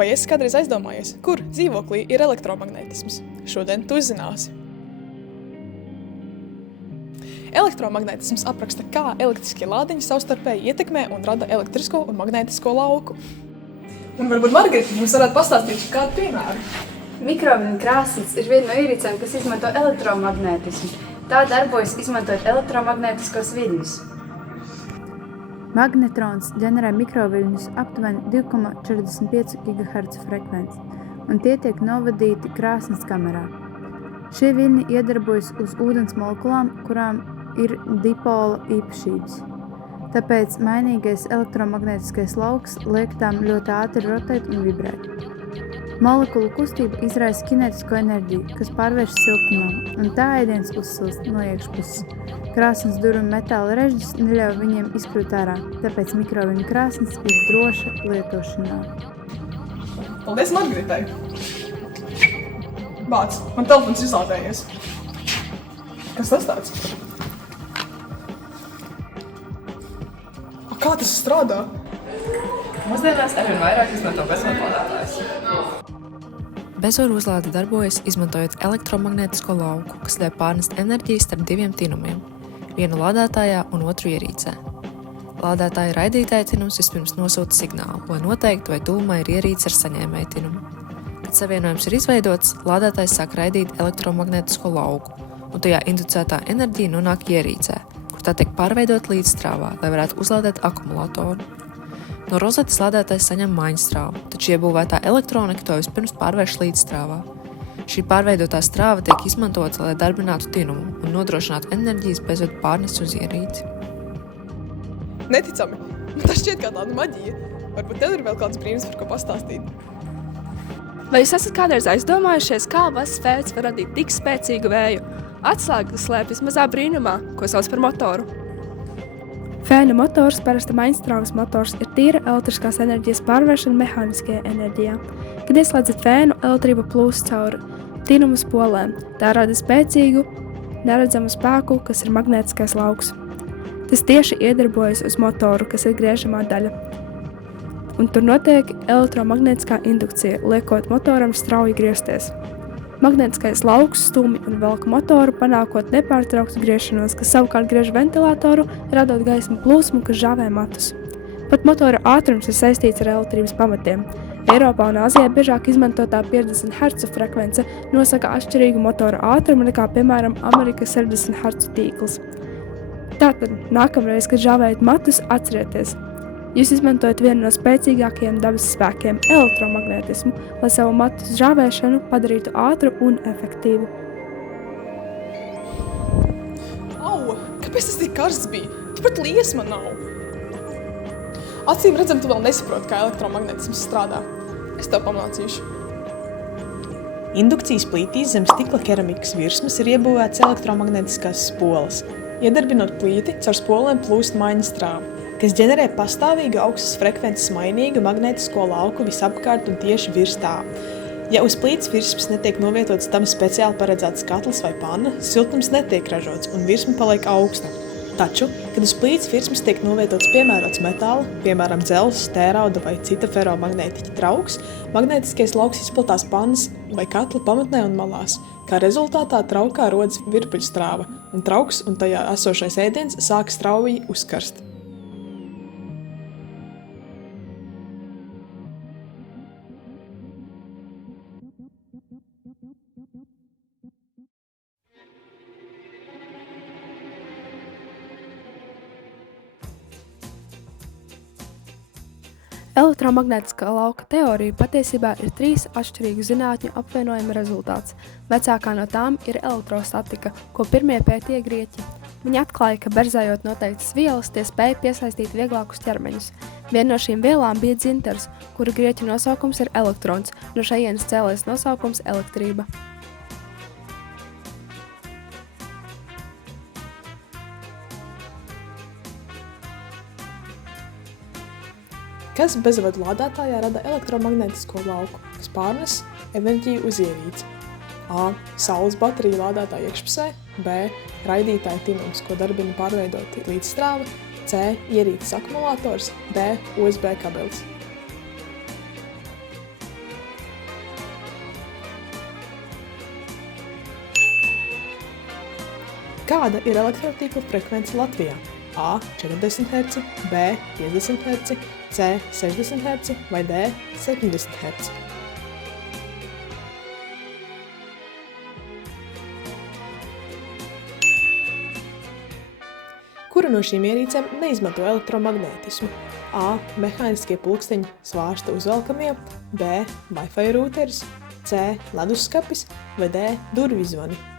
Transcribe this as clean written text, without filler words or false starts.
Vai esi kādreiz aizdomājies, kur dzīvoklī ir elektromagnetisms? Šodien tu uzzināsi. Elektromagnetisms apraksta, kā elektriskie lādiņi savstarpēji ietekmē un rada elektrisko un magnētisko lauku. Un varbūt Margarita mums varētu pastāstīt kādu piemēru. Mikroviļņu krāsns ir viena no ierīcēm, kas izmanto elektromagnetismu. Tā darbojas izmantojot elektromagnētiskos viļņus. Magnetrons ģenerē mikroviļņus aptuveni 2,45 GHz frekvenci, un tie tiek novadīti krāsns kamerā. Šie viļņi iedarbojas uz ūdens molekulām, kurām ir dipola īpašības. Tāpēc mainīgais elektromagnētiskais lauks liek tām ļoti ātri rotēt un vibrēt. Molekulu kustība izraisa kinētisko enerģiju, kas pārvērš siltumā, un tā ēdiens uzsilst no iekšpuses. Krāsns duru un metāla režģis neļauj viņiem izkļūt ārā, tāpēc mikroviļņu krāsns ir droša lietošanā. Paldies Margaritai! Bāc, man telefons izlādējies. Kas tas tāds? Kā tas strādā? Mūsdienās arvien vairāk izmanto bezvadu lādētājus. Bezvaru uzlāde darbojas, izmantojot elektromagnētisko lauku, kas ļauj pārnest enerģiju starp diviem tinumiem, vienu lādētājā un otru ierīcē. Lādētāja raidītāja tinums vispirms nosūta signālu, lai noteiktu, vai tuvumā ir ierīce ar saņēmēju tinumu. Kad savienojums ir izveidots, lādētājs sāk raidīt elektromagnētisko lauku, un tajā inducētā enerģija nonāk ierīcē, kur tā tiek pārveidot līdzstrāvā, lai varētu uzlādēt akumulātoru. No rozetes lādētājs saņem maiņstrāvu, taču iebūvētā elektronika to vispirms pārvērš līdzstrāvā. Šī pārveidotā strāva tiek izmantota, lai darbinātu tinumu un nodrošinātu enerģijas bezvadu pārnesi uz ierīci. Neticami! Man tas šķiet kā tāda maģija. Varbūt tev ir vēl kāds brīnums, par ko pastāstīt. Vai jūs esat kādreiz aizdomājušies, kā mazs spēks var radīt tik spēcīgu vēju? Atslēga slēpjas mazā brīnumā, ko sauc par motoru. Fēna motors, parasta maiņstrāvas motors, ir tīra elektriskās enerģijas pārvēršana mehāniskajā enerģijā. Kad ieslēdzat fēnu, elektrība plūst cauri tinumu spolēm. Tā rada spēcīgu, neredzamu spēku, kas ir magnētiskais lauks. Tas tieši iedarbojas uz motoru, kas ir griežamā daļa. Un tur notiek elektromagnētiskā indukcija, liekot motoram strauji griezties. Magnētiskais lauks stumi un velk motoru, panākot nepārtrauktu griešanos, kas savukārt griež ventilatoru, radot gaismu plūsmu, kas žāvē matus. Pat motora ātrums ir saistīts ar elektrības pamatiem. Eiropā un Āzijā biežāk izmantotā 50 Hz frekvence nosaka atšķirīgu motora ātrumu nekā, piemēram, Amerikas 60 Hz tīkls. Tātad, nākamreiz, kad žāvējat matus, atcerieties! Jūs izmantojat vienu no spēcīgākajiem dabas spēkiem – elektromagnētismu, lai savu matu žāvēšanu padarītu ātru un efektīvu. Au! Kāpēc tas tik karsts bija? Tu pat liesma nav! Acīm redzam, tu vēl nesaproti, kā elektromagnētisms strādā. Es tev pamācīšu. Indukcijas plītīs zem stikla keramikas virsmas ir iebūvēts elektromagnētiskās spoles. Iedarbinot plīti, caur spolēm plūst maiņstrāva, kas ģenerē pastāvīgu augstas frekvences mainīgu magnētisko lauku visapkārt un tieši virs tā. Ja uz plīts virsmas netiek novietots tam speciāli paredzēts katls vai panna, siltums netiek ražots un virsma paliek augsta. Taču, kad uz plīts virsmas tiek novietots piemērots metāla, piemēram dzelzs, tērauda vai cita feromagnētiķa trauks, magnētiskais lauks izplatās pannas vai katla pamatnē un malās. Kā rezultātā traukā rodas virpuļstrāva, un trauks un tajā esošais ēdiens sāk strauji uzkarst. Elektromagnētiskā lauka teorija patiesībā ir 3 atšķirīgu zinātņu apvienojuma rezultāts. Vecākā no tām ir elektrostatika, ko pirmie pētīja grieķi. Viņi atklāja, ka berzējot noteiktas vielas, tie spēja piesaistīt vieglākus ķermeņus. Viena no šīm vielām bija dzintars, kura grieķu nosaukums ir elektrons, no šejienes cēlies nosaukums elektrība. Kas bezvadu lādētājā rada elektromagnētisko lauku, kas pārnes enerģiju uz ierīci? A. Saules baterija lādētāja iekšpusē, B. Raidītāja tinums, ko darbina pārveidoti līdzstrāva, C. Ierīces akumulators, D. USB kabelis. Kāda ir elektrotīkla frekvence Latvijā? A. 40 Hz, B. 50 Hz, C. 60 Hz vai D. 70 Hz? Kura no šīm ierīcēm neizmanto elektromagnētismu? A. Mehāniskie pulksteņi svārsta uzvelkamie, B. Wi-Fi rūteris, C. Leduskapis vai D. Durvju zvani?